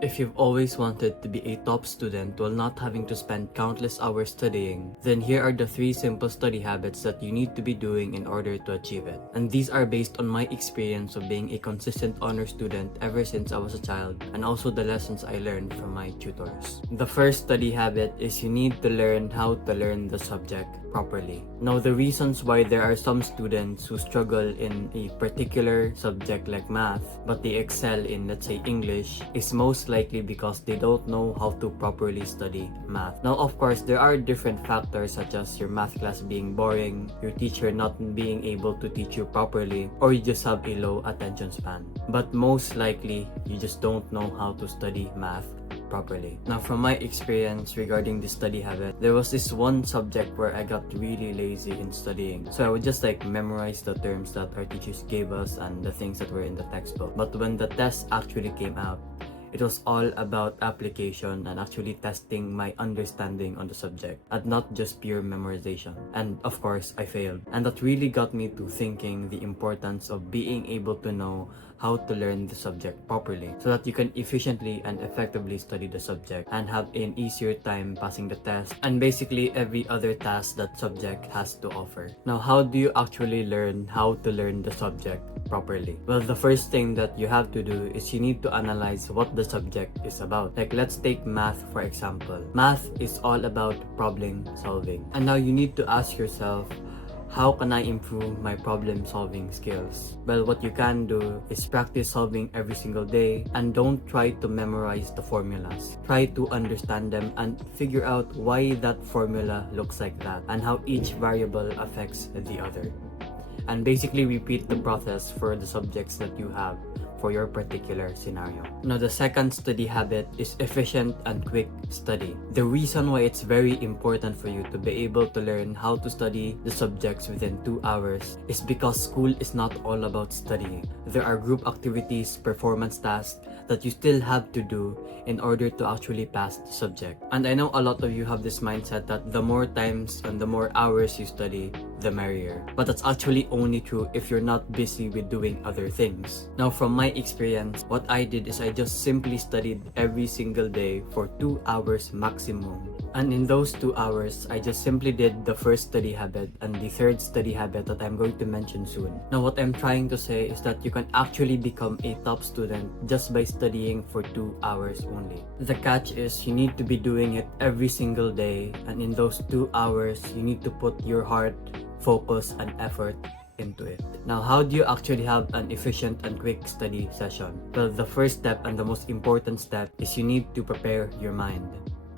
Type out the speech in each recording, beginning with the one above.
If you've always wanted to be a top student while not having to spend countless hours studying, then here are the 3 simple study habits that you need to be doing in order to achieve it. And these are based on my experience of being a consistent honor student ever since I was a child, and also the lessons I learned from my tutors. The first study habit is you need to learn how to learn the subject properly. Now, the reasons why there are some students who struggle in a particular subject like math, but they excel in, let's say, English, is most likely because they don't know how to properly study math. Now, of course, there are different factors such as your math class being boring, your teacher not being able to teach you properly, or you just have a low attention span. But most likely, you just don't know how to study math properly. Now, from my experience regarding this study habit, there was this one subject where I got really lazy in studying. So I would just memorize the terms that our teachers gave us and the things that were in the textbook. But when the test actually came out, it was all about application and actually testing my understanding on the subject and not just pure memorization. And of course, I failed. And that really got me to thinking the importance of being able to know how to learn the subject properly so that you can efficiently and effectively study the subject and have an easier time passing the test and basically every other task that subject has to offer. Now, how do you actually learn how to learn the subject properly? Well, the first thing that you have to do is you need to analyze what the subject is about. Like, let's take math for example. Math is all about problem solving. And now you need to ask yourself, how can I improve my problem solving skills? Well, what you can do is practice solving every single day and don't try to memorize the formulas. Try to understand them and figure out why that formula looks like that and how each variable affects the other. And basically repeat the process for the subjects that you have for your particular scenario. Now, the second study habit is efficient and quick study. The reason why it's very important for you to be able to learn how to study the subjects within 2 hours is because school is not all about studying. There are group activities, performance tasks that you still have to do in order to actually pass the subject. And I know a lot of you have this mindset that the more times and the more hours you study, the merrier. But that's actually only true if you're not busy with doing other things. Now, from my experience, what I did is I just simply studied every single day for 2 hours maximum. And in those 2 hours, I just simply did the first study habit and the third study habit that I'm going to mention soon. Now, what I'm trying to say is that you can actually become a top student just by studying for 2 hours only. The catch is you need to be doing it every single day, and in those 2 hours, you need to put your heart, focus, and effort into it. Now, how do you actually have an efficient and quick study session? Well, the first step and the most important step is you need to prepare your mind.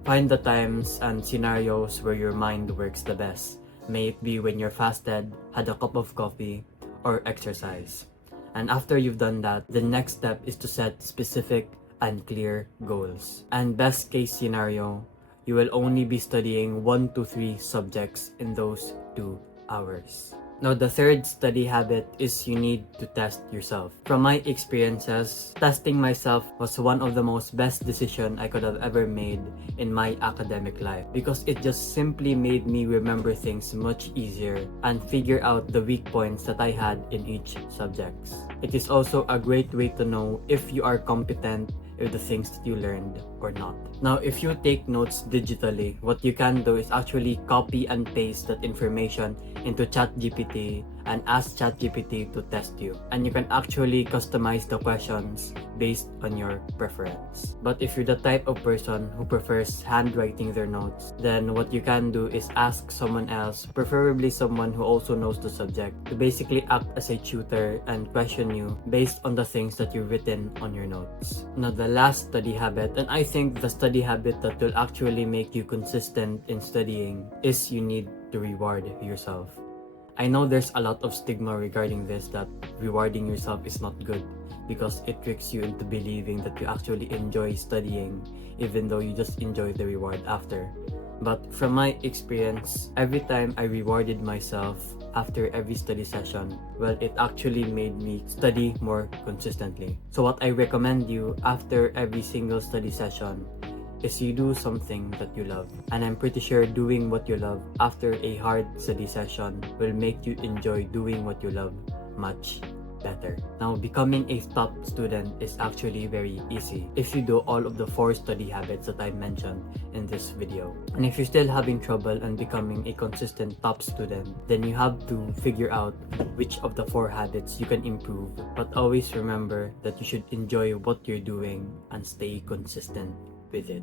Find the times and scenarios where your mind works the best. May it be when you're fasted, had a cup of coffee, or exercise. And after you've done that, the next step is to set specific and clear goals. And best case scenario, you will only be studying 1 to 3 subjects in those 2 hours. Now, the third study habit is you need to test yourself. From my experiences, testing myself was one of the most best decisions I could have ever made in my academic life because it just simply made me remember things much easier and figure out the weak points that I had in each subject. It is also a great way to know if you are competent with the things that you learned or not. Now, if you take notes digitally, what you can do is actually copy and paste that information into ChatGPT and ask ChatGPT to test you. And you can actually customize the questions based on your preference. But if you're the type of person who prefers handwriting their notes, then what you can do is ask someone else, preferably someone who also knows the subject, to basically act as a tutor and question you based on the things that you've written on your notes. Now, the last study habit, and I think the study habit that will actually make you consistent in studying, is you need to reward yourself. I know there's a lot of stigma regarding this, that rewarding yourself is not good because it tricks you into believing that you actually enjoy studying even though you just enjoy the reward after. But from my experience, every time I rewarded myself after every study session, well, it actually made me study more consistently. So what I recommend you after every single study session is you do something that you love. And I'm pretty sure doing what you love after a hard study session will make you enjoy doing what you love much better. Now, becoming a top student is actually very easy if you do all of the 4 study habits that I mentioned in this video. And if you're still having trouble and becoming a consistent top student, then you have to figure out which of the 4 habits you can improve. But always remember that you should enjoy what you're doing and stay consistent with it.